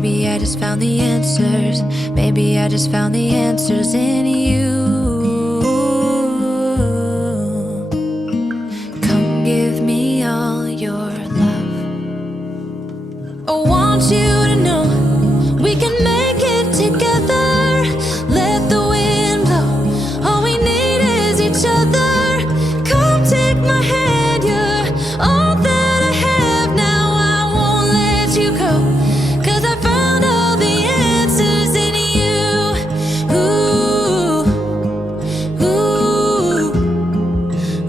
Maybe I just found the answers. Maybe I just found the answers in you. Come give me all your love. I want you to know we can make it together. Let the wind blow. All we need is each other. Come take my hand, you're all that I have now. I won't let you go, 'cause I found all the answers in you. Ooh, ooh,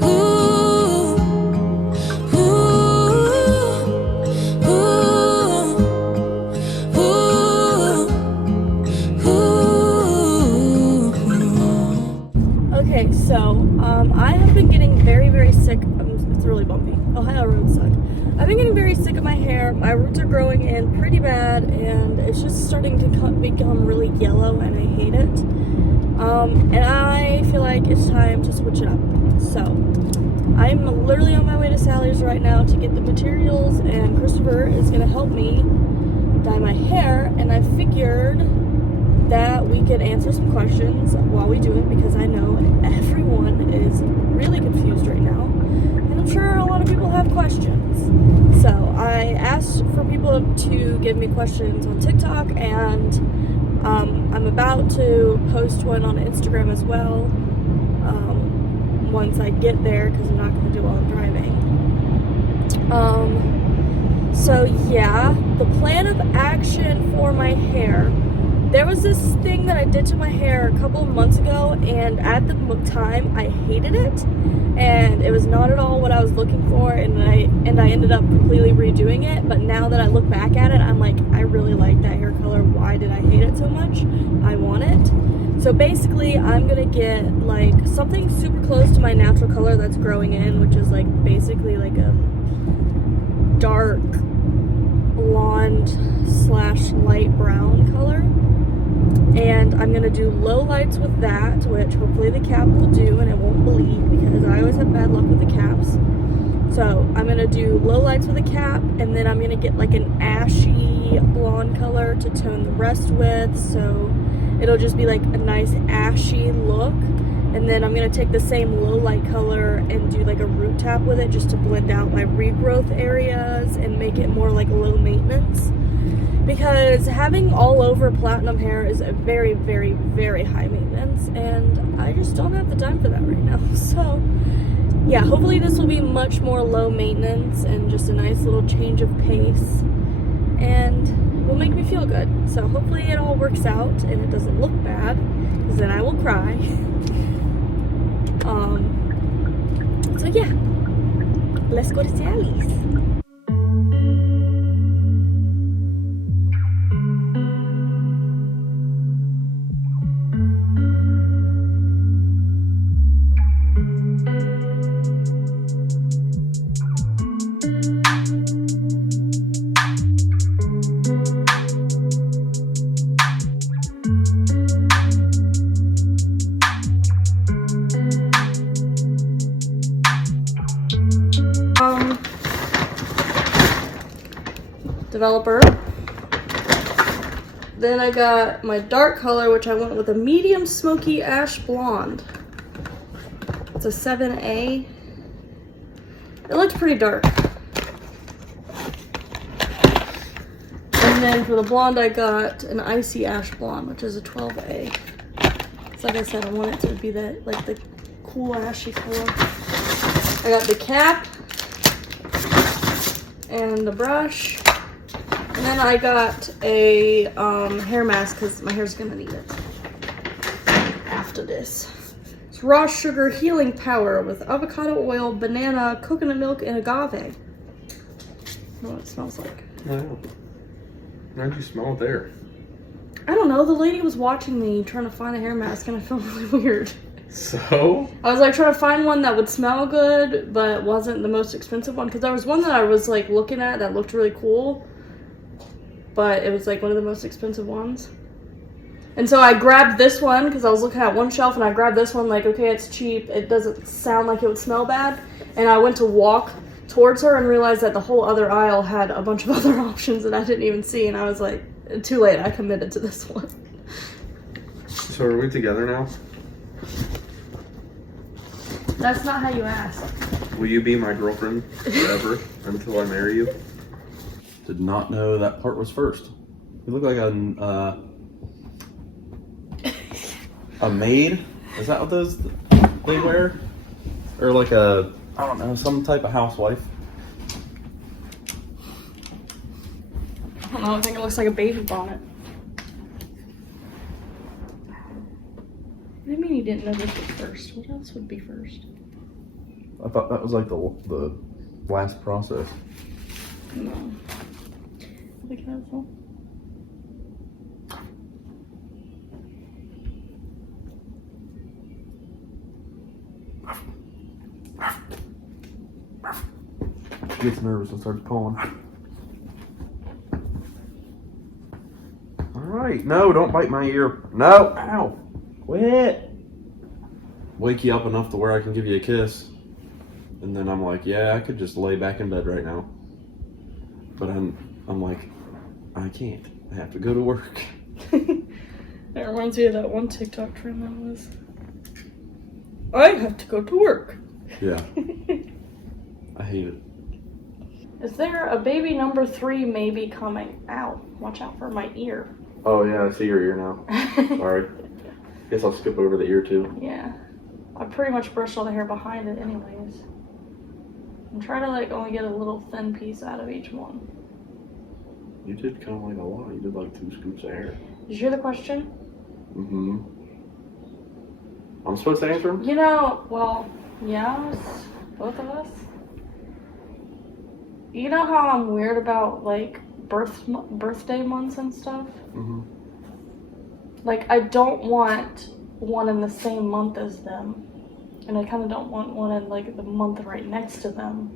ooh, Okay, so I have been getting very sick. It's really bumpy. Ohio roads suck. I've been getting very sick of my hair. My roots are growing in pretty bad, and it's just starting to become really yellow, and I hate it. And I feel like it's time to switch it up. So I'm literally on my way to Sally's right now to get the materials, and Christopher is gonna help me dye my hair, and I figured that we could answer some questions while we do it, because I know everyone is really confused right now, and I'm sure a lot of people have questions. So I asked for people to give me questions on TikTok, and I'm about to post one on Instagram as well once I get there, because I'm not going to do it while I'm driving. So yeah, the plan of action for my hair. There was this thing that I did to my hair a couple of months ago, and at the time I hated it, and it was not at all what I was looking for, and I ended up completely redoing it. But now that I look back at it, I'm like, I really like that hair color. Why did I hate it so much? I want it. So basically I'm gonna get like something super close to my natural color that's growing in, which is like basically like a dark blonde / light brown color. And I'm going to do low lights with that, which hopefully the cap will do and it won't bleed, because I always have bad luck with the caps. So I'm going to do low lights with a cap, and then I'm going to get like an ashy blonde color to tone the rest with, so it'll just be like a nice ashy look. And then I'm going to take the same low light color and do like a root tap with it, just to blend out my regrowth areas and make it more like low maintenance. Because having all over platinum hair is a very high maintenance, and I just don't have the time for that right now. So yeah, hopefully this will be much more low maintenance and just a nice little change of pace, and will make me feel good. So hopefully it all works out and it doesn't look bad, because then I will cry. So yeah, let's go to Sally's. Developer. Then I got my dark color, which I went with a medium smoky ash blonde. It's a 7A. It looks pretty dark. And then for the blonde, I got an icy ash blonde, which is a 12A. So like I said, I want it to be that like the cool ashy color. I got the cap and the brush. And then I got a hair mask, because my hair's gonna need it after this. It's raw sugar healing power with avocado oil, banana, coconut milk, and agave. I don't know what it smells like. Wow. How'd you smell it there? I don't know. The lady was watching me trying to find a hair mask, and I felt really weird. So? I was like trying to find one that would smell good, but wasn't the most expensive one. Because there was one that I was like looking at that looked really cool, but it was like one of the most expensive ones. And so I grabbed this one because I was looking at one shelf, and I grabbed this one like, okay, it's cheap. It doesn't sound like it would smell bad. And I went to walk towards her and realized that the whole other aisle had a bunch of other options that I didn't even see. And I was like, Too late, I committed to this one. So are we together now? That's not how you ask. Will you be my girlfriend forever until I marry you? Did not know that part was first. You look like a maid. Is that what those they wear? Or like a, I don't know, some type of housewife. I don't know, I think it looks like a baby bonnet. What do you mean you didn't know this was first? What else would be first? I thought that was like the last process. No. Be careful. She gets nervous and starts pulling. Alright, no, don't bite my ear. No, ow. Quit. Wake you up enough to where I can give you a kiss. And then I'm like, yeah, I could just lay back in bed right now. But I'm like, I can't. I have to go to work. That reminds me of that one TikTok trend that was, I have to go to work. Yeah. I hate it. Is there a baby number 3 maybe coming? Ow, watch out for my ear. Oh yeah, I see your ear now. Sorry. Guess I'll skip over the ear too. Yeah. I pretty much brushed all the hair behind it anyways. I'm trying to like only get a little thin piece out of each one. You did kind of like a lot. You did like 2 scoops of hair. Did you hear the question? Mm-hmm. I'm supposed to answer them? You know, well, yes, both of us. You know how I'm weird about like birthday months and stuff? Mm-hmm. Like, I don't want one in the same month as them. And I kind of don't want one in like the month right next to them.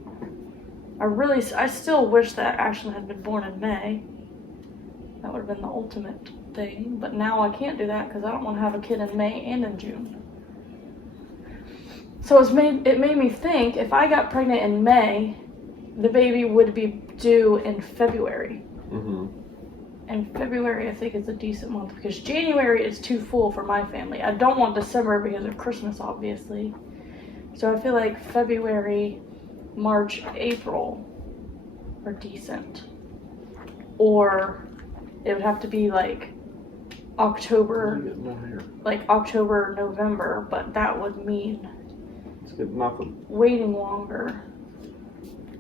I still wish that Ashlyn had been born in May. That would have been the ultimate thing. But now I can't do that because I don't want to have a kid in May and in June. So it made me think, if I got pregnant in May, the baby would be due in February. Mm-hmm. And February, I think, is a decent month because January is too full for my family. I don't want December because of Christmas, obviously. So I feel like February, March, April are decent. Or it would have to be like October, or November, but that would mean It's good, nothing. waiting longer.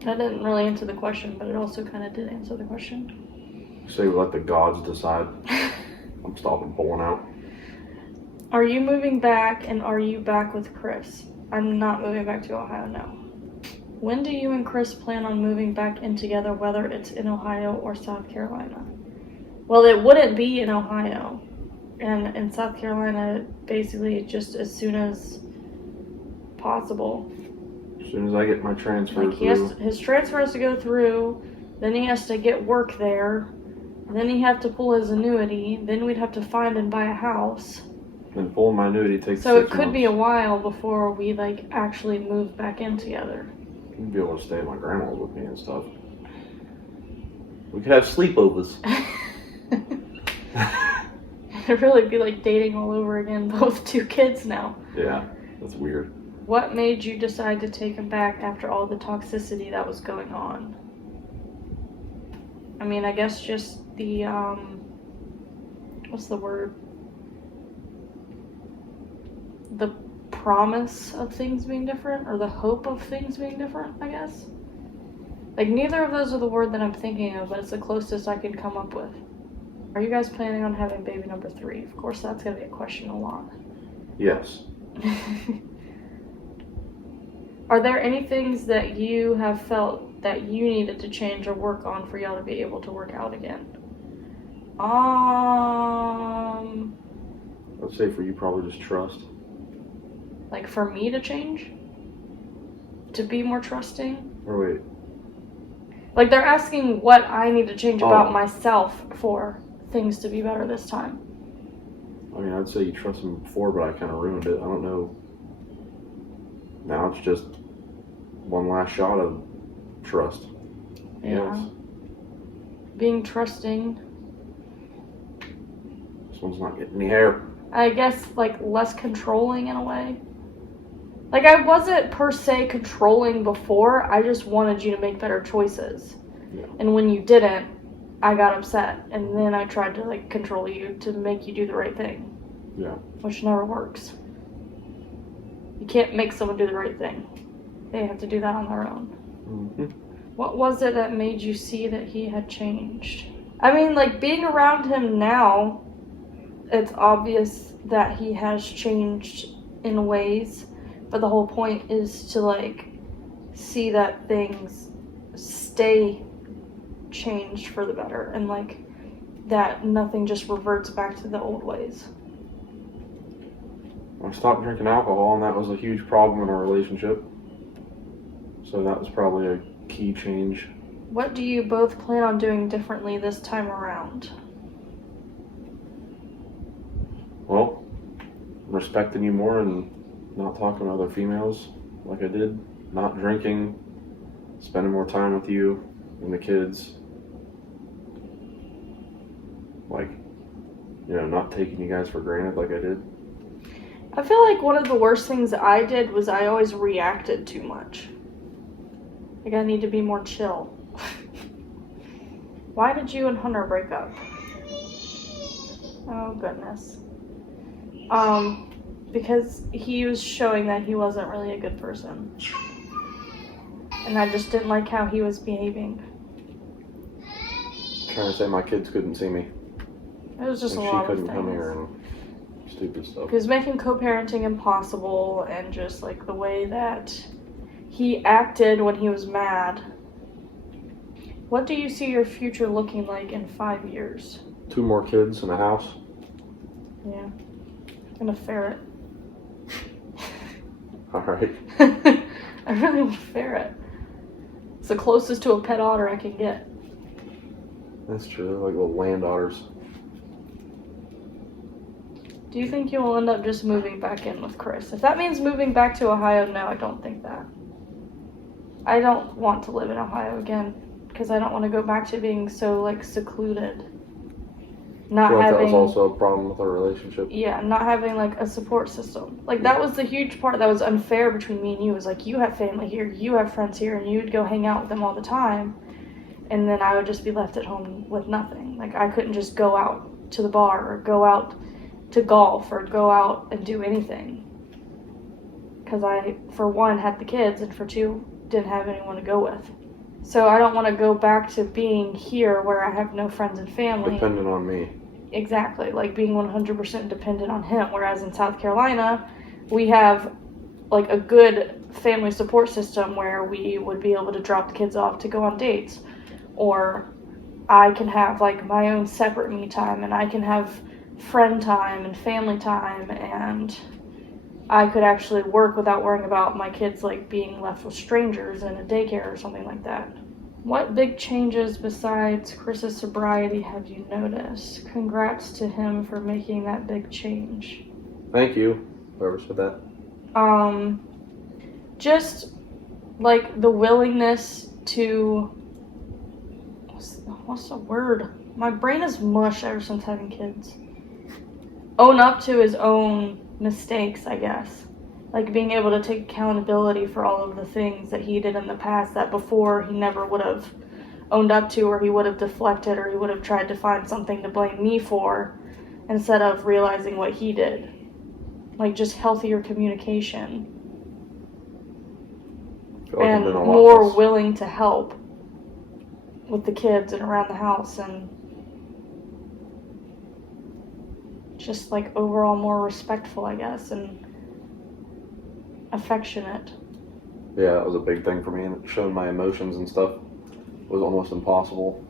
That didn't really answer the question, but it also kind of did answer the question. Say let the gods decide. I'm stopping pulling out. Are you moving back, and are you back with Chris? I'm not moving back to Ohio, no. When do you and Chris plan on moving back in together, whether it's in Ohio or South Carolina? Well, it wouldn't be in Ohio. And in South Carolina, basically just as soon as possible. As soon as I get my transfer Like through. his transfer has to go through, then he has to get work there, then he'd have to pull his annuity, then we'd have to find and buy a house. And pulling my annuity takes So 6 it could months. be a while before we like actually move back in together. You'd be able to stay at my grandma's with me and stuff. We could have sleepovers. It'd really be like dating all over again, but with 2 kids now. Yeah, that's weird. What made you decide to take him back after all the toxicity that was going on? I mean, I guess just the, what's the word? The promise of things being different, or the hope of things being different, I guess. Like, neither of those are the word that I'm thinking of, but it's the closest I could come up with. Are you guys planning on having baby number 3? Of course, that's going to be a question a lot. Yes. Are there any things that you have felt that you needed to change or work on for y'all to be able to work out again? I'd say for you, probably just trust. Like for me to change? To be more trusting? Or wait. Like they're asking what I need to change about myself for things to be better this time. I mean, I'd say you trusted me before, but I kind of ruined it. I don't know. Now it's just one last shot of trust. Yeah. Yes. Being trusting. one's not getting any hair. I guess, like, less controlling in a way. Like, I wasn't per se controlling before. I just wanted you to make better choices. Yeah. And when you didn't, I got upset. And then I tried to, like, control you to make you do the right thing. Yeah. Which never works. You can't make someone do the right thing. They have to do that on their own. Mm-hmm. What was it that made you see that he had changed? I mean, like, being around him now, it's obvious that he has changed in ways, but the whole point is to, like, see that things stay changed for the better, and, like, that nothing just reverts back to the old ways. I stopped drinking alcohol, and that was a huge problem in our relationship. So that was probably a key change. What do you both plan on doing differently this time around? Well, respecting you more and not talking to other females like I did. Not drinking. Spending more time with you and the kids. Like, you know, not taking you guys for granted like I did. I feel like one of the worst things I did was I always reacted too much. Like, I need to be more chill. Why did you and Hunter break up? Oh, goodness. Because he was showing that he wasn't really a good person. And I just didn't like how he was behaving. Trying to say my kids couldn't see me. It was just And a lot she of couldn't come things. here and stupid stuff. He was making co-parenting impossible, and just like the way that he acted when he was mad. What do you see your future looking like in 5 years? 2 more kids in a house. Yeah. And a ferret. Alright. I really want a ferret. It's the closest to a pet otter I can get. That's true. They're like little land otters. Do you think you will end up just moving back in with Chris? If that means moving back to Ohio, no, I don't think that. I don't want to live in Ohio again, because I don't want to go back to being so, like, secluded. I Not feel like having... that was also a problem with our relationship. Yeah, not having, like, a support system. Like, that was the huge part that was unfair between me and you. Was like, you have family here, you have friends here, and you'd go hang out with them all the time. And then I would just be left at home with nothing. Like, I couldn't just go out to the bar or go out to golf or go out and do anything. Because I, for one, had the kids, and for two, didn't have anyone to go with. So I don't want to go back to being here where I have no friends and family. Dependent on me. Exactly, like being 100% dependent on him. Whereas in South Carolina, we have like a good family support system where we would be able to drop the kids off to go on dates. Or I can have like my own separate me time, and I can have friend time and family time, and I could actually work without worrying about my kids like being left with strangers in a daycare or something like that. What big changes besides Chris's sobriety have you noticed? Congrats to him for making that big change. Thank you, whoever said that. Just like the willingness to, what's the word? My brain is mush ever since having kids. Own up to his own mistakes, I guess. Like being able to take accountability for all of the things that he did in the past that before he never would have owned up to, or he would have deflected, or he would have tried to find something to blame me for instead of realizing what he did. Like just healthier communication. And more willing to help with the kids and around the house, and just like overall more respectful, I guess, and affectionate. Yeah, that was a big thing for me, and showing my emotions and stuff was almost impossible.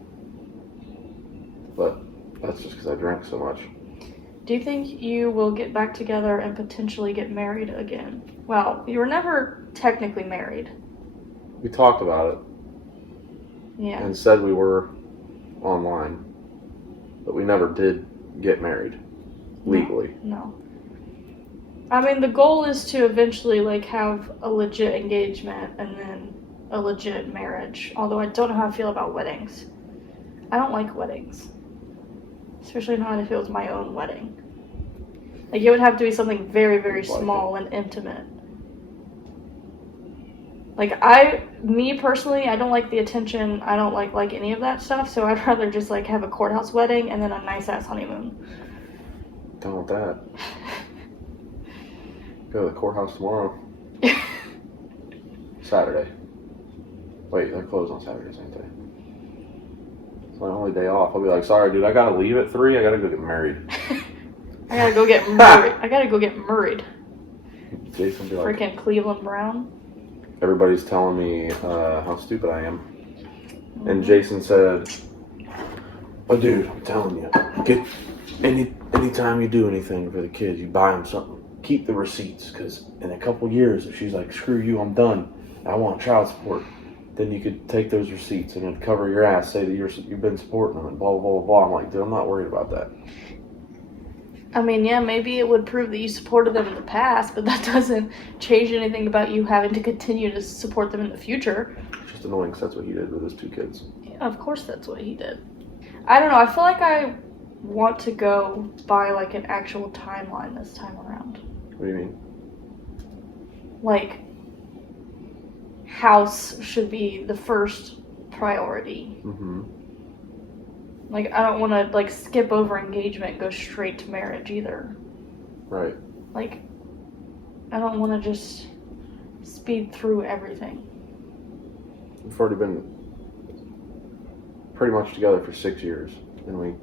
But that's just because I drank so much. Do you think you will get back together and potentially get married again? Well, you were never technically married. We talked about it. Yeah. And said we were online. But we never did get married. Legally. No. I mean, the goal is to eventually, like, have a legit engagement and then a legit marriage. Although I don't know how I feel about weddings. I don't like weddings. Especially not if it was my own wedding. Like, it would have to be something very, very Like small and intimate. Like, me personally, I don't like the attention. I don't like any of that stuff. So I'd rather just, like, have a courthouse wedding and then a nice-ass honeymoon. Done with that. Go to the courthouse tomorrow. Saturday. Wait, they're closed on Saturdays, ain't they? It's my only day off. I'll be like, sorry, dude, I gotta leave at 3. I gotta go get married. I gotta go get married. I gotta go get married. Jason be like, Freaking Cleveland Brown. everybody's telling me how stupid I am. And Jason said, oh, dude, I'm telling you, get anytime you do anything for the kids, you buy them something. Keep the receipts, because in a couple years, if she's like, screw you, I'm done, I want child support, then you could take those receipts and it'd cover your ass, say that you've been supporting them and blah, blah, blah, blah. I'm like, dude, I'm not worried about that. I mean, yeah, maybe it would prove that you supported them in the past, but that doesn't change anything about you having to continue to support them in the future. It's just annoying because that's what he did with his 2 kids. Yeah, of course that's what he did. I don't know, I feel like I want to go by, like, an actual timeline this time around. What do you mean? Like, house should be the first priority. Mm-hmm. Like, I don't want to, like, skip over engagement and go straight to marriage either. Right. Like, I don't want to just speed through everything. We've already been pretty much together for 6 years, and we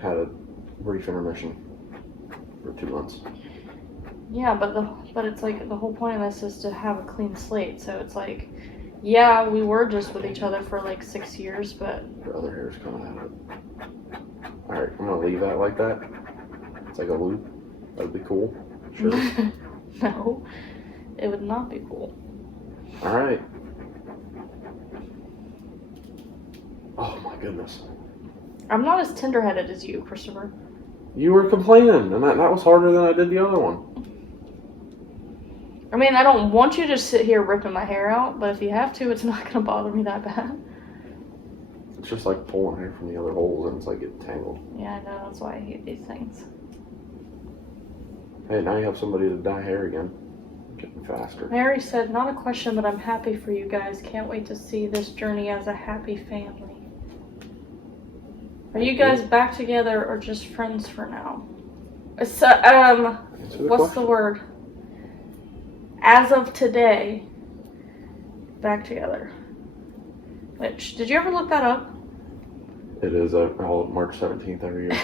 had a brief intermission for 2 months. Yeah, but it's like the whole point of this is to have a clean slate. So it's like, yeah, we were just with each other for like 6 years, but Your other hair's coming out of it. Alright, I'm gonna leave that like that. It's like a loop. That'd be cool. Sure. no, it would not be cool. Alright. Oh my goodness. I'm not as tender-headed as you, Christopher. You were complaining, and that was harder than I did the other one. I mean, I don't want you to sit here ripping my hair out, but if you have to, it's not going to bother me that bad. It's just like pulling hair from the other holes, and it's like getting tangled. Yeah, I know. That's why I hate these things. Hey, now you have somebody to dye hair again. Getting faster. Mary said, not a question, but I'm happy for you guys. Can't wait to see this journey as a happy family. Are you guys back together or just friends for now? So, what's the word? As of today, back together. Which, did you ever look that up? It is March 17th every year.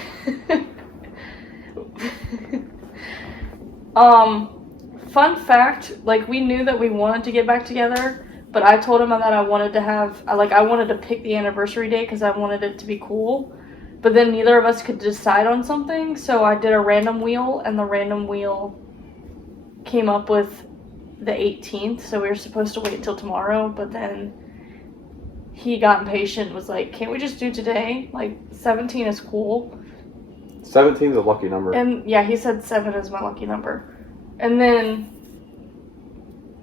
Fun fact, like, we knew that we wanted to get back together, but I told him that I wanted to pick the anniversary date because I wanted it to be cool. But then neither of us could decide on something, so I did a random wheel, and the random wheel came up with the 18th, so we were supposed to wait until tomorrow, but then he got impatient and was like, can't we just do today? Like, 17 is cool. 17 is a lucky number. And yeah, he said 7 is my lucky number. And then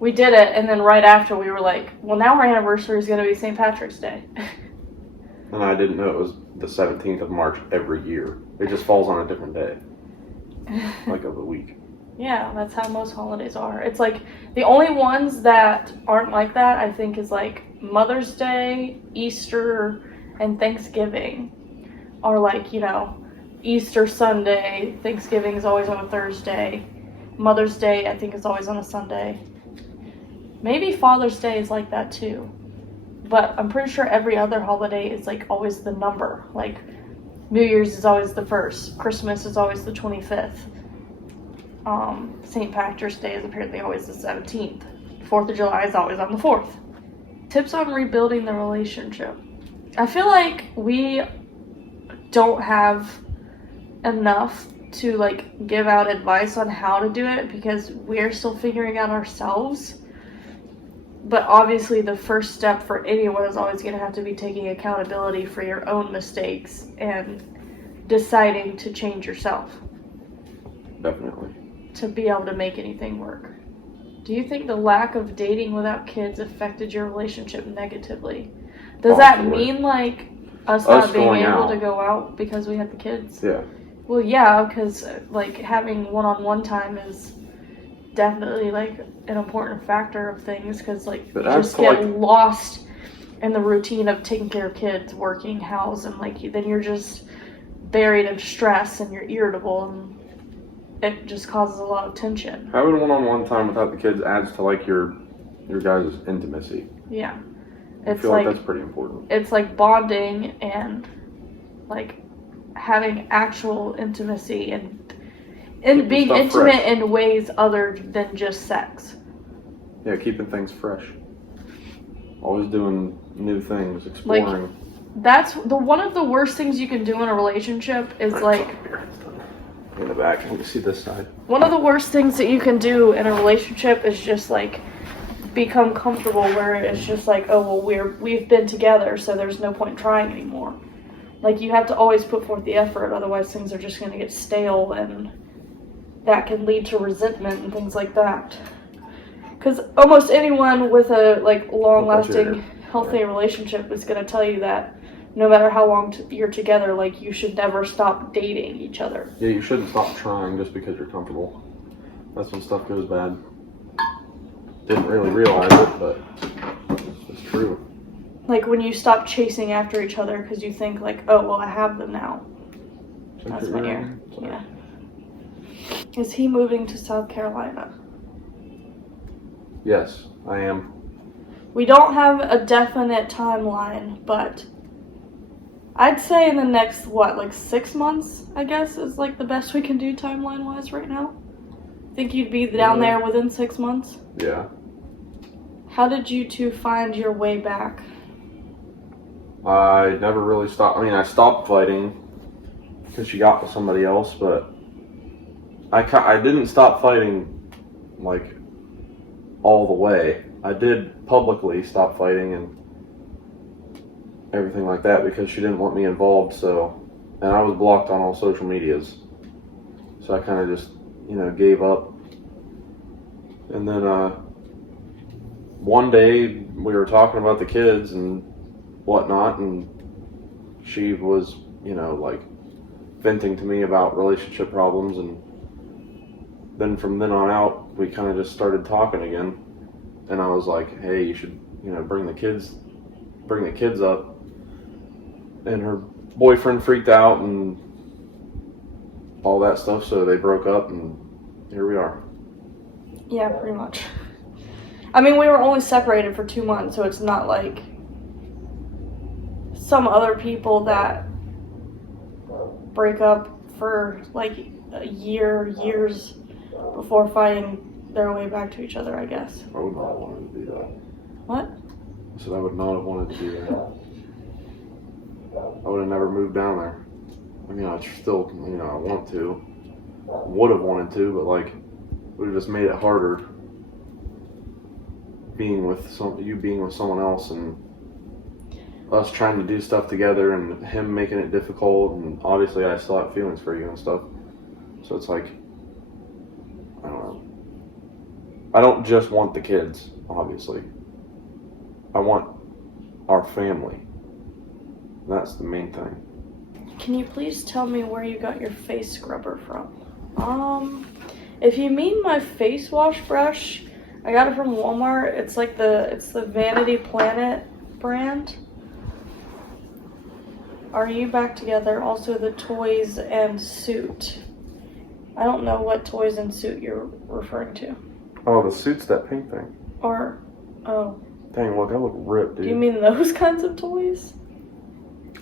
we did it, and then right after we were like, well, now our anniversary is going to be St. Patrick's Day. And I didn't know it was the 17th of March every year. It just falls on a different day. Like of the week. Yeah, that's how most holidays are. It's like, the only ones that aren't like that, I think, is like Mother's Day, Easter, and Thanksgiving are like, you know, Easter Sunday, Thanksgiving is always on a Thursday. Mother's Day, I think, is always on a Sunday. Maybe Father's Day is like that too. But I'm pretty sure every other holiday is like always the number. Like New Year's is always the 1st. Christmas is always the 25th. St. Patrick's Day is apparently always the 17th. 4th of July is always on the 4th. Tips on rebuilding the relationship. I feel like we don't have enough to like give out advice on how to do it because we're still figuring out ourselves. But obviously the first step for anyone is always going to have to be taking accountability for your own mistakes and deciding to change yourself. Definitely. To be able to make anything work. Do you think the lack of dating without kids affected your relationship negatively? Does that mean like Us not being going able out. to go out because we had the kids. Yeah. Well, yeah, because like having one-on-one time is definitely like an important factor of things, because like But you that's just get like- lost in the routine of taking care of kids, working, house, and like then you're just buried in stress and you're irritable, and it just causes a lot of tension. Having one-on-one time without the kids adds to like your guys' intimacy. Yeah, I it's feel like like that's pretty important. it's like bonding and like having actual intimacy and Keeping being stuff intimate fresh. in ways other than just sex. Yeah, keeping things fresh. Always doing new things, exploring. That's one of the worst things you can do in a relationship is like In the back, let me see this side. one of the worst things that you can do in a relationship is just like become comfortable where it's just like, oh well, we've been together, so there's no point trying anymore. Like you have to always put forth the effort, otherwise things are just going to get stale, and that can lead to resentment and things like that. Because almost anyone with a like long-lasting, healthy relationship is going to tell you that no matter how long you're together, like you should never stop dating each other. Yeah, you shouldn't stop trying just because you're comfortable. That's when stuff goes bad. Didn't really realize it, but it's true. Like when you stop chasing after each other because you think like, oh well, I have them now. That's my ear. Yeah. Is he moving to South Carolina? Yes, I am. We don't have a definite timeline, but I'd say in the next, like 6 months, I guess, is like the best we can do timeline-wise right now. Think you'd be down there within 6 months? Yeah. How did you two find your way back? I never really stopped. I mean, I stopped fighting because she got with somebody else, but I didn't stop fighting, like, all the way. I did publicly stop fighting and everything like that because she didn't want me involved, and I was blocked on all social medias. So I kind of just, gave up. And then one day we were talking about the kids and whatnot, and she was, like venting to me about relationship problems, and then from then on out we kind of just started talking again, and I was like, hey, you should, bring the kids up, and her boyfriend freaked out and all that stuff, so they broke up, and here we are. Yeah, pretty much. I mean, we were only separated for 2 months, so it's not like some other people that break up for like years before finding their way back to each other, I guess. I would not have wanted to do that. What? I said I would not have wanted to do that. I would have never moved down there. I mean, I still, I want to. Would have wanted to, but like, would have just made it harder being with someone else, and us trying to do stuff together, and him making it difficult, and obviously I still have feelings for you and stuff. So it's like, I don't know. I don't just want the kids, obviously. I want our family. That's the main thing. Can you please tell me where you got your face scrubber from? If you mean my face wash brush, I got it from Walmart. It's like the Vanity Planet brand. Are you back together? Also the toys and suit. I don't know what toys and suit you're referring to. Oh, the suit's that pink thing. Or, oh. Dang, look, I look ripped, dude. Do you mean those kinds of toys?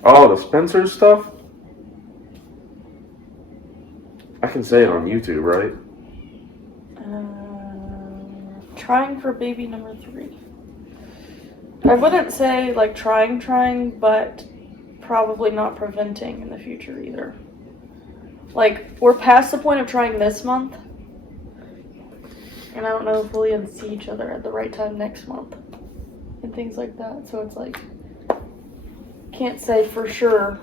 Oh, the Spencer's stuff? I can say it on YouTube, right? Trying for baby number 3. I wouldn't say like trying, but probably not preventing in the future either. Like, we're past the point of trying this month, and I don't know if we'll even see each other at the right time next month and things like that. So it's like, can't say for sure.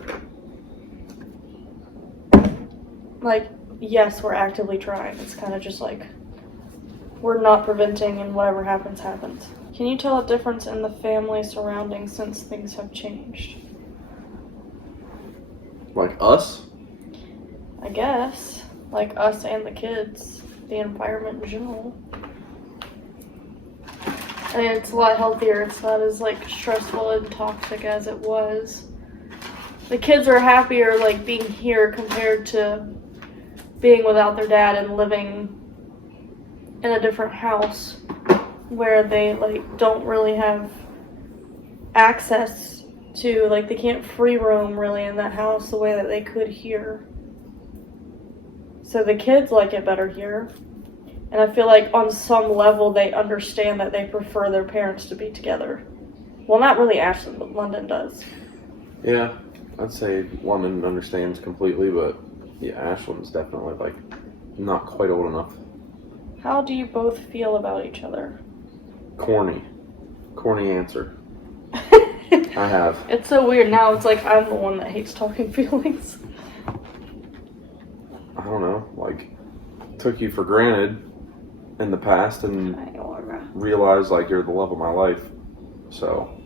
Like, yes, we're actively trying. It's kind of just like, we're not preventing, and whatever happens, happens. Can you tell a difference in the family surroundings since things have changed? Like us? I guess. Like us and the kids. The environment in general. And it's a lot healthier. It's not as like stressful and toxic as it was. The kids are happier like being here compared to being without their dad and living in a different house where they like don't really have access to, like, they can't free roam really in that house the way that they could here. So the kids like it better here. And I feel like on some level they understand that they prefer their parents to be together. Well, not really Ashton, but London does. Yeah, I'd say London understands completely, but yeah, Ashland's definitely like not quite old enough. How do you both feel about each other? Corny answer. I have. It's so weird now. It's like I'm the one that hates talking feelings. I don't know, like, took you for granted in the past and realized like you're the love of my life. So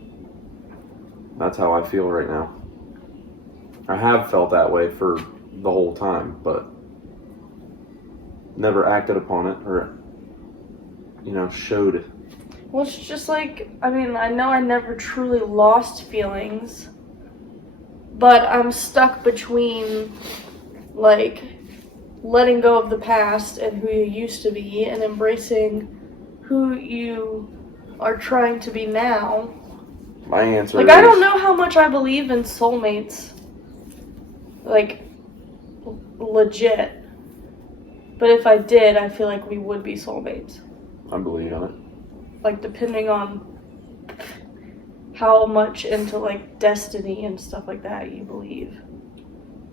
that's how I feel right now. I have felt that way for the whole time, but never acted upon it or, showed it. Well, it's just like, I mean, I know I never truly lost feelings, but I'm stuck between, like, letting go of the past and who you used to be and embracing who you are trying to be now. My answer is... I don't know how much I believe in soulmates. Like, legit. But if I did, I feel like we would be soulmates. I believe in it. Like, depending on how much into, like, destiny and stuff like that you believe.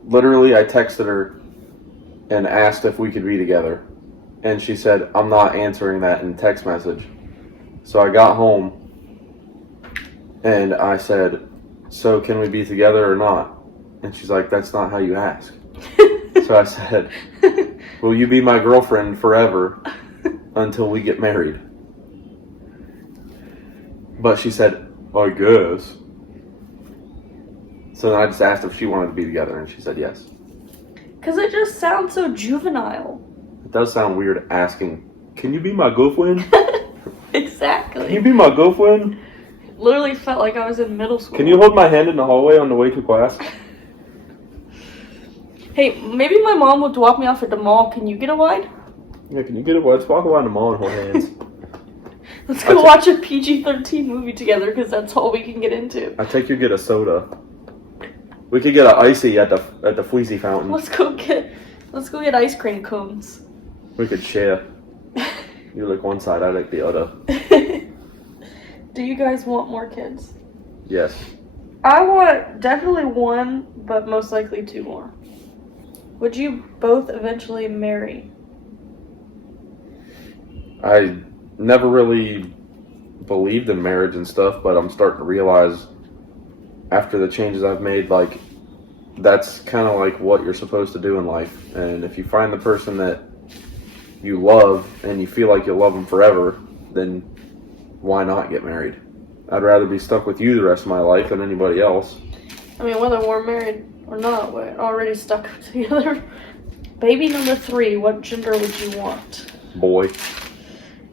Literally, I texted her and asked if we could be together. And she said, I'm not answering that in text message. So I got home and I said, so can we be together or not? And she's like, that's not how you ask. So I said, will you be my girlfriend forever until we get married? But she said, I guess. So then I just asked if she wanted to be together, and she said yes. Because it just sounds so juvenile. It does sound weird asking, can you be my girlfriend? Exactly. Can you be my girlfriend? It literally felt like I was in middle school. Can you hold my hand in the hallway on the way to class? Hey, maybe my mom will drop me off at the mall. Can you get a ride? Yeah, can you get a ride? Let's walk around the mall and hold hands. Let's go watch a PG-13 movie together because that's all we can get into. I take you get a soda. We could get an icy at the Fleecy Fountain. Let's go get ice cream cones. We could share. You like one side, I like the other. Do you guys want more kids? Yes. I want definitely one, but most likely 2 more. Would you both eventually marry? I never really believed in marriage and stuff, but I'm starting to realize after the changes I've made, like, that's kind of like what you're supposed to do in life. And if you find the person that you love and you feel like you'll love them forever, then why not get married? I'd rather be stuck with you the rest of my life than anybody else. I mean, whether we're married or not, we're already stuck together. Baby number 3, what gender would you want? Boy.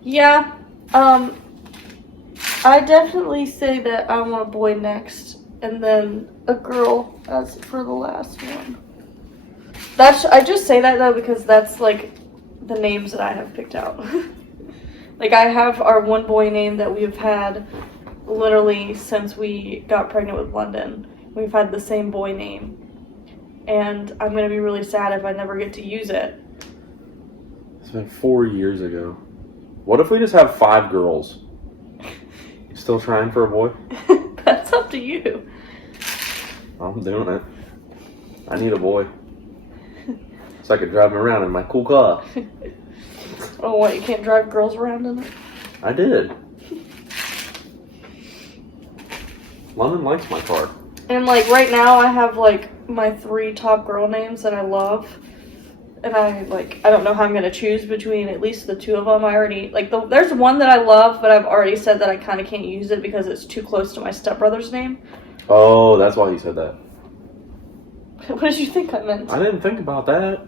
Yeah, I definitely say that I want a boy next, and then a girl as for the last one. I just say that though because that's like the names that I have picked out. Like, I have our one boy name that we've had literally since we got pregnant with London. We've had the same boy name, and I'm gonna be really sad if I never get to use it. It's been 4 years ago. What if we just have 5 girls? You still trying for a boy? That's up to you. I'm doing it. I need a boy. So I could drive him around in my cool car. Oh, what? You can't drive girls around in it? I did. London likes my car. And, like, right now I have, like, my 3 top girl names that I love. And I don't know how I'm going to choose between at least the 2 of them. I already, there's one that I love, but I've already said that I kind of can't use it because it's too close to my stepbrother's name. Oh, that's why you said that. What did you think I meant? I didn't think about that.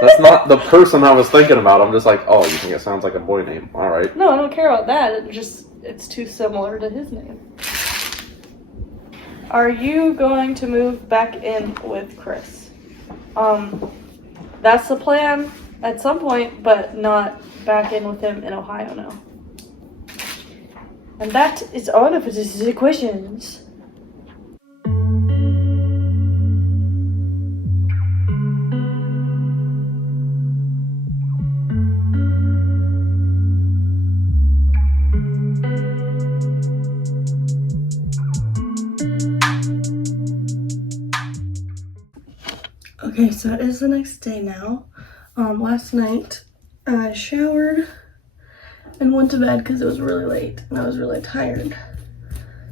That's not the person I was thinking about. I'm just like, oh, you think it sounds like a boy name. All right. No, I don't care about that. It's too similar to his name. Are you going to move back in with Chris? That's the plan at some point, but not back in with him in Ohio now. And that is all of the questions. Okay, so it is the next day now. Last night I showered and went to bed because it was really late and I was really tired.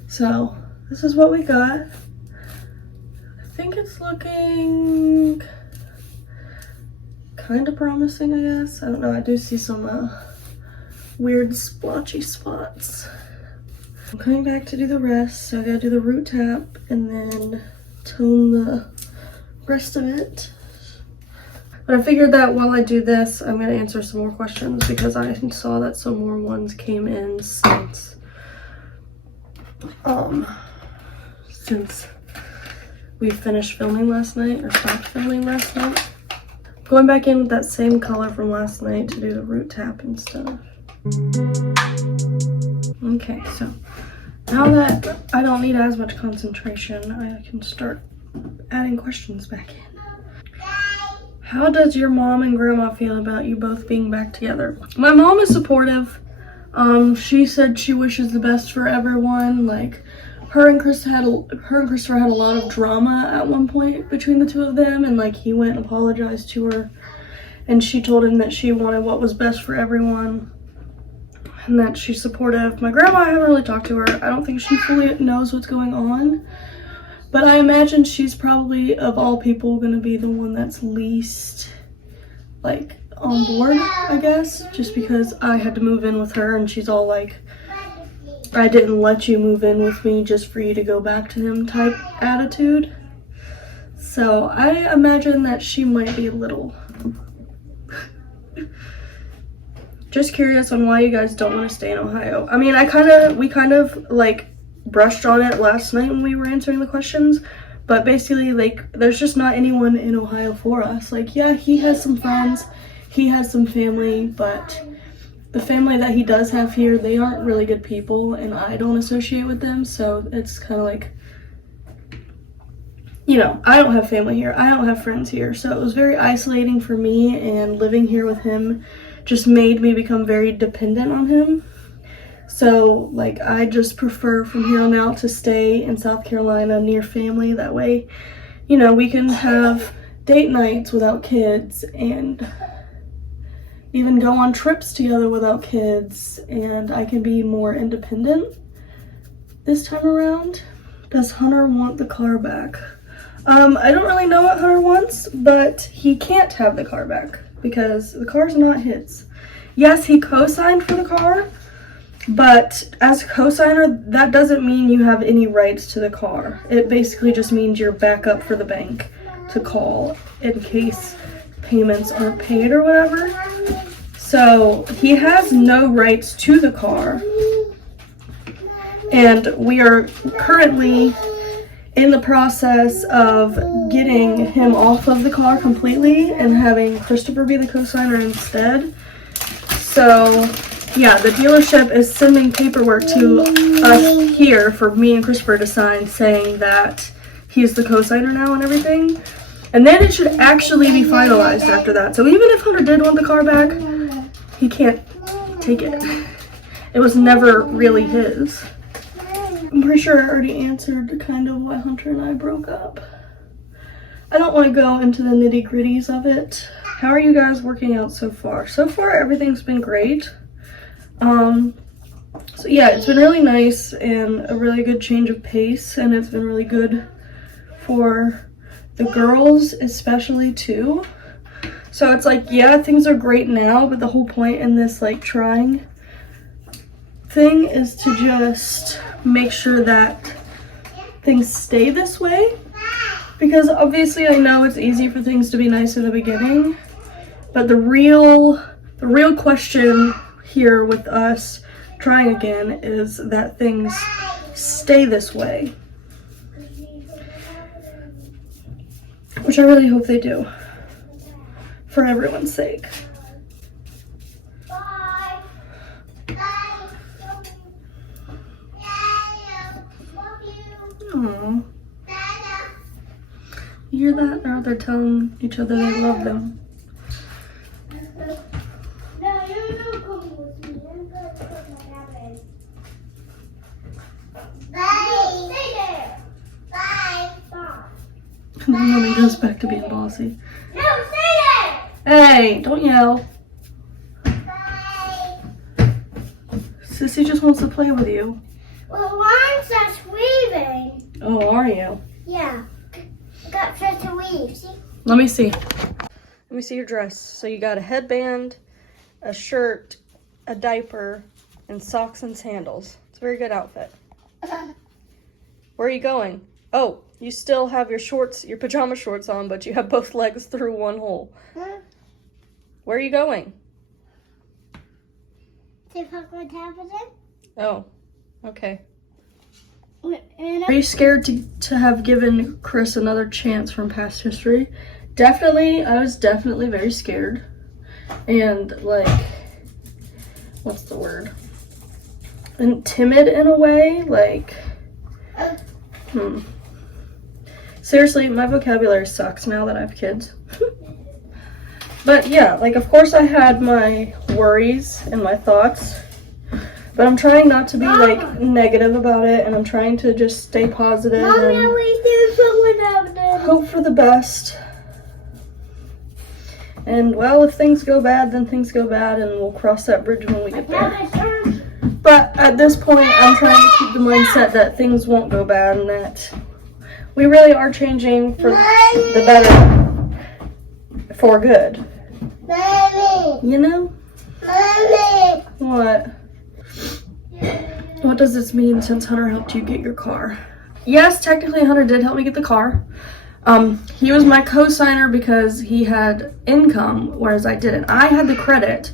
So this is what we got. I think it's looking kind of promising, I guess. I don't know, I do see some weird splotchy spots. I'm coming back to do the rest, so I gotta do the root tap and then tone the rest of it. But I figured that while I do this, I'm going to answer some more questions because I saw that some more ones came in since we finished filming last night, or stopped filming last night. Going back in with that same color from last night to do the root tap and stuff. Okay, so now that I don't need as much concentration, I can start adding questions back in. How does your mom and grandma feel about you both being back together? My mom is supportive. She said she wishes the best for everyone. Like, her and Christopher had a lot of drama at one point between the two of them, and like he went and apologized to her, and she told him that she wanted what was best for everyone and that she's supportive. My grandma, I haven't really talked to her. I don't think she fully knows what's going on. But I imagine she's probably, of all people, gonna be the one that's least, like, on board, I guess. Just because I had to move in with her and she's all like, I didn't let you move in with me just for you to go back to him type attitude. So I imagine that she might be a little. Just curious on why you guys don't want to stay in Ohio. I mean, we kind of, like, brushed on it last night when we were answering the questions, but basically, like, there's just not anyone in Ohio for us. Like, yeah, he has some friends, he has some family, but the family that he does have here, they aren't really good people, and I don't associate with them, so it's kind of like, you know, I don't have family here, I don't have friends here, so it was very isolating for me, and living here with him just made me become very dependent on him. So, like, I just prefer from here on out to stay in South Carolina near family. That way, you know, we can have date nights without kids and even go on trips together without kids, and I can be more independent this time around. Does Hunter want the car back? I don't really know what Hunter wants, but he can't have the car back because the car's not his. Yes, he co-signed for the car, but as a co-signer, that doesn't mean you have any rights to the car. It basically just means you're backup for the bank to call in case payments aren't paid or whatever. So he has no rights to the car. And we are currently in the process of getting him off of the car completely and having Christopher be the co-signer instead. So yeah, the dealership is sending paperwork to us here for me and Christopher to sign saying that he's the co-signer now and everything. And then it should actually be finalized after that. So even if Hunter did want the car back, he can't take it. It was never really his. I'm pretty sure I already answered kind of why Hunter and I broke up. I don't want to go into the nitty-gritties of it. How are you guys working out so far? So far, everything's been great. So yeah, it's been really nice and a really good change of pace, and it's been really good for the girls especially too. So it's like, yeah, things are great now, but the whole point in this like trying thing is to just make sure that things stay this way. Because obviously I know it's easy for things to be nice in the beginning, but the real question here with us trying again is that things stay this way. Which I really hope they do, for everyone's sake. Aww. You hear that? Or they're telling each other they love them. And then Mommy goes back to being bossy. No, stay Hey, don't yell. there! Sissy just wants to play with you. Well, mine's just weaving. Oh, are you? Yeah. I got first to weave. See? Let me see. Let me see your dress. So you got a headband, a shirt, a diaper, and socks and sandals. It's a very good outfit. Where are you going? Oh, you still have your shorts, your pajama shorts on, but you have both legs through one hole. Huh? Where are you going? See if I could have it. Oh, okay. And Are you scared to have given Chris another chance from past history? Definitely, I was definitely very scared. And like, what's the word? And timid in a way, like, Seriously, my vocabulary sucks now that I have kids. But yeah, like of course I had my worries and my thoughts. But I'm trying not to be like negative about it, and I'm trying to just stay positive Mommy, and we do someone else. hope for the best. And well, if things go bad, then things go bad, and we'll cross that bridge when we get there. But at this point, I'm trying to keep the mindset that things won't go bad and that we really are changing for the better, for good. Mommy, You know? Mommy. What? What does this mean since Hunter helped you get your car? Yes, technically Hunter did help me get the car. He was my co-signer because he had income, whereas I didn't. I had the credit,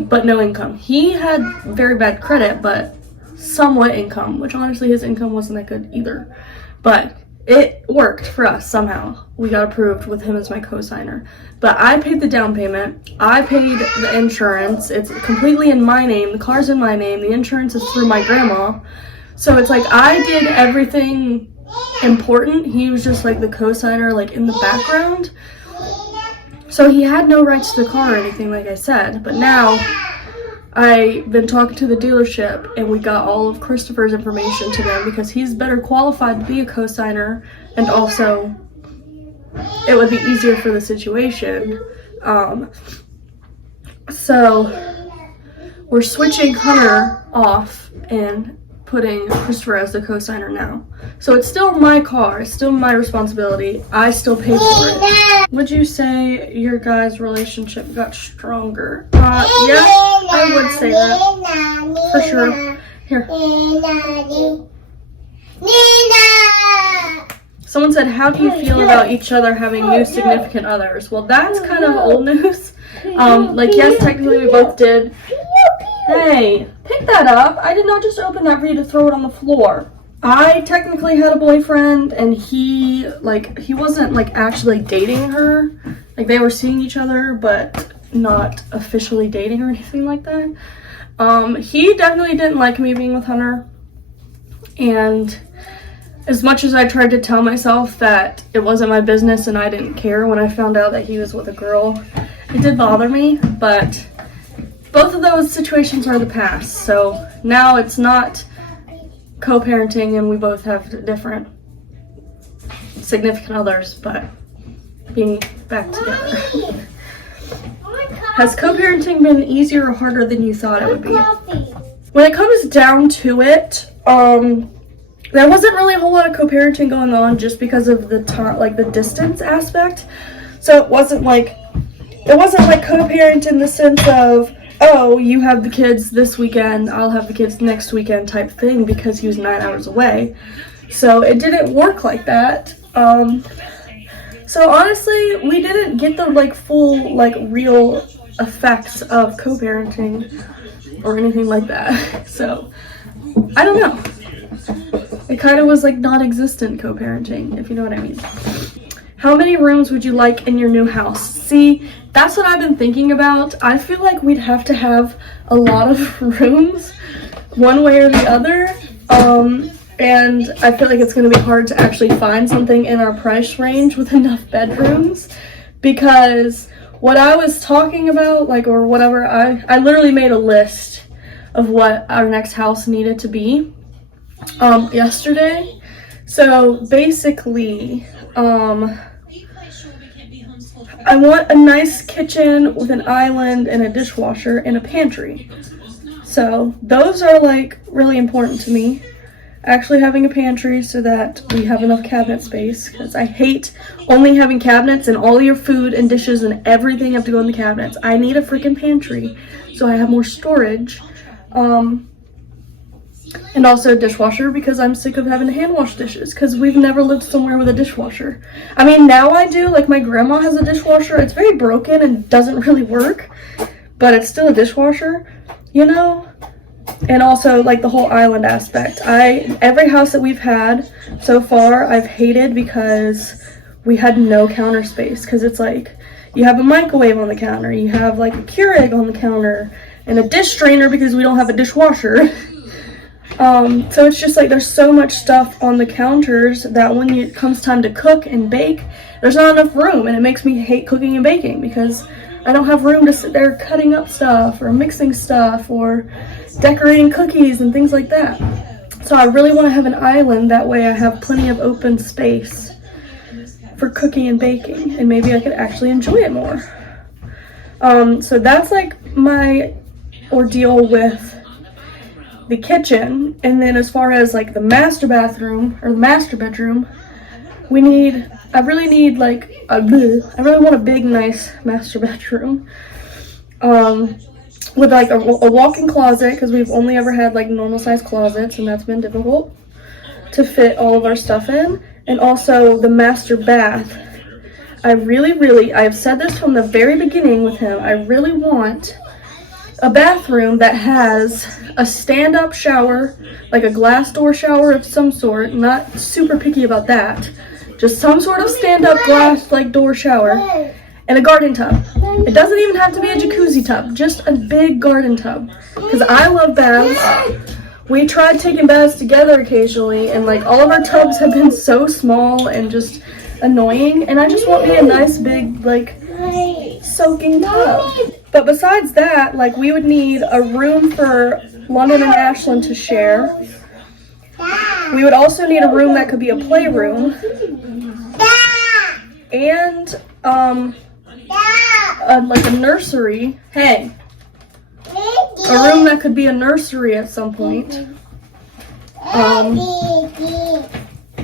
but no income. He had very bad credit, but somewhat income, which honestly his income wasn't that good either. But it worked for us somehow. We got approved with him as my co-signer. But I paid the down payment. I paid the insurance. It's completely in my name. The car's in my name. The insurance is through my grandma. So it's like I did everything important. He was just like the co-signer, like in the background. So he had no rights to the car or anything, like I said. But now I've been talking to the dealership and we got all of Christopher's information to them because he's better qualified to be a co-signer, and also it would be easier for the situation. So we're switching Hunter off and putting Christopher as the co-signer now. So it's still my car, it's still my responsibility. I still pay for it. Would you say your guys' relationship got stronger? Yeah, I would say that. For sure. Here. Someone said, how do you feel about each other having new significant others? Well, that's kind of old news. Like, yes, technically we both did. Hey, pick that up. I did not just open that for you to throw it on the floor. I technically had a boyfriend, and he wasn't like actually dating her. Like they were seeing each other, but not officially dating or anything like that. He definitely didn't like me being with Hunter. And as much as I tried to tell myself that it wasn't my business and I didn't care when I found out that he was with a girl, it did bother me, but both of those situations are the past. So now it's not co-parenting and we both have different significant others, but being back together. Has co-parenting been easier or harder than you thought it would be? When it comes down to it, there wasn't really a whole lot of co-parenting going on just because of the time, like the distance aspect. So it wasn't like co-parent in the sense of, oh, you have the kids this weekend, I'll have the kids next weekend type thing, because he was 9 hours away. So it didn't work like that. So honestly, we didn't get the like full like real effects of co-parenting or anything like that. So I don't know. It kind of was like non-existent co-parenting, if you know what I mean. How many rooms would you like in your new house? See, that's what I've been thinking about. I feel like we'd have to have a lot of rooms, one way or the other. And I feel like it's going to be hard to actually find something in our price range with enough bedrooms, because what I was talking about, like, or whatever, I literally made a list of what our next house needed to be yesterday. So basically, I want a nice kitchen with an island and a dishwasher and a pantry. So those are like really important to me. Actually having a pantry so that we have enough cabinet space, because I hate only having cabinets and all your food and dishes and everything have to go in the cabinets. I need a freaking pantry so I have more storage. And also a dishwasher, because I'm sick of having to hand wash dishes, because we've never lived somewhere with a dishwasher. I mean, now I do. Like, my grandma has a dishwasher. It's very broken and doesn't really work, but it's still a dishwasher, you know? And also, like, the whole island aspect. Every house that we've had so far, I've hated because we had no counter space. Because it's like, you have a microwave on the counter, you have, like, a Keurig on the counter, and a dish strainer because we don't have a dishwasher. So it's just like there's so much stuff on the counters that when it comes time to cook and bake, there's not enough room, and it makes me hate cooking and baking because I don't have room to sit there cutting up stuff or mixing stuff or decorating cookies and things like that. So I really want to have an island, that way I have plenty of open space for cooking and baking, and maybe I could actually enjoy it more. So that's like my ordeal with the kitchen. And then as far as like the master bathroom or the master bedroom, I really need like I really want a big nice master bedroom with like a walk-in closet, because we've only ever had like normal size closets and that's been difficult to fit all of our stuff in. And also the master bath, I've said this from the very beginning with him, I really want a bathroom that has a stand-up shower, like a glass door shower of some sort. Not super picky about that. Just some sort of stand-up glass like door shower, and a garden tub. It doesn't even have to be a jacuzzi tub, just a big garden tub. Because I love baths. We tried taking baths together occasionally, and like all of our tubs have been so small and just annoying, and I just want me a nice big like soaking tub. But besides that, like, we would need a room for London and Ashland to share. We would also need a room that could be a playroom. And like a nursery. Hey. A room that could be a nursery at some point.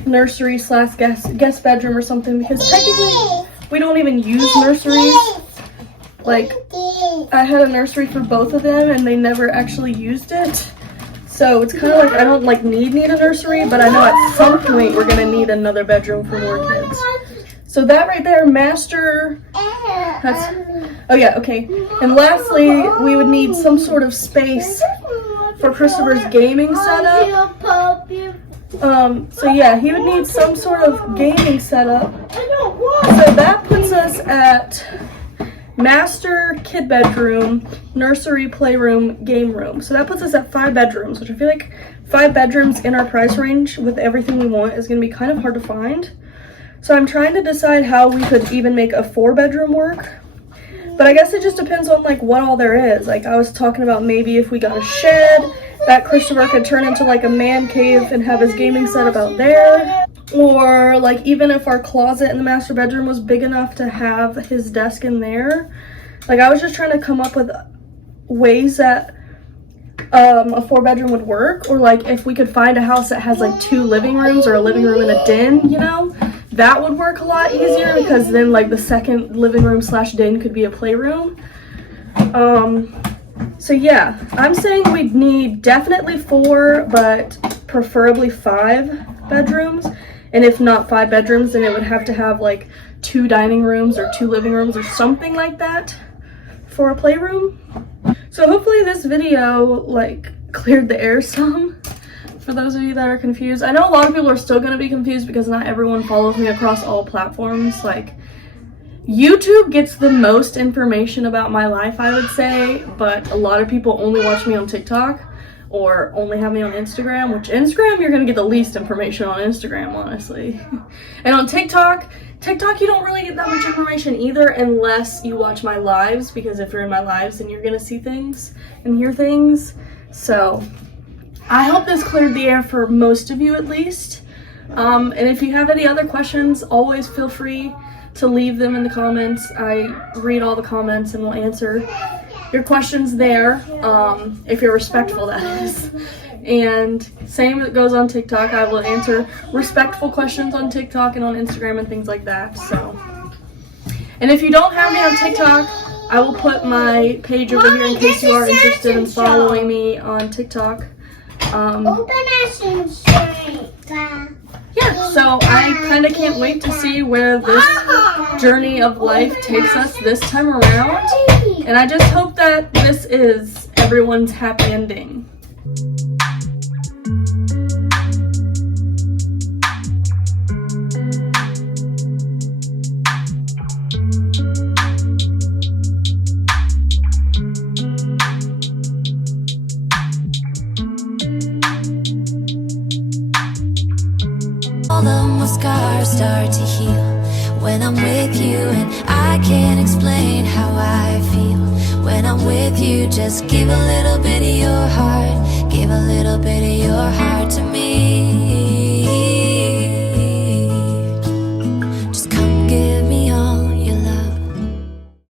Nursery / guest bedroom or something, because technically we don't even use nurseries. Like, I had a nursery for both of them and they never actually used it. So it's kind of like I don't like need a nursery, but I know at some point we're gonna need another bedroom for more kids. So that right there, master. Oh yeah, okay. And lastly, we would need some sort of space for Christopher's gaming setup. So yeah, he would need some sort of gaming setup. So that puts us at master, kid bedroom, nursery, playroom, game room. So that puts us at 5 bedrooms, which I feel like 5 bedrooms in our price range with everything we want is going to be kind of hard to find. So I'm trying to decide how we could even make a 4-bedroom work. But I guess it just depends on like what all there is. Like I was talking about maybe if we got a shed that Christopher could turn into like a man cave and have his gaming setup out there. Or like even if our closet in the master bedroom was big enough to have his desk in there. Like I was just trying to come up with ways that a 4-bedroom would work. Or like if we could find a house that has like 2 living rooms or a living room and a den, you know, that would work a lot easier, because then like the second living room / den could be a playroom. So yeah, I'm saying we'd need definitely 4, but preferably 5 bedrooms. And if not 5 bedrooms, then it would have to have like 2 dining rooms or 2 living rooms or something like that for a playroom. So hopefully this video like cleared the air some for those of you that are confused. I know a lot of people are still going to be confused because not everyone follows me across all platforms. Like YouTube gets the most information about my life, I would say, but a lot of people only watch me on TikTok or only have me on Instagram, which Instagram, you're going to get the least information on Instagram, honestly. And on TikTok, you don't really get that much information either unless you watch my lives, because if you're in my lives, then you're going to see things and hear things. So I hope this cleared the air for most of you at least. And if you have any other questions, always feel free to leave them in the comments. I read all the comments and will answer your questions there, if you're respectful, that is. And same that goes on TikTok. I will answer respectful questions on TikTok and on Instagram and things like that. So, and if you don't have me on TikTok, I will put my page over here in case you are interested in following me on TikTok. Yeah, so I kind of can't wait to see where this journey of life takes us this time around. And I just hope that this is everyone's happy ending. All of my scars start to heal when I'm with you, and I can't explain how I feel when I'm with you. Just give a little bit of your heart, give a little bit of your heart to me.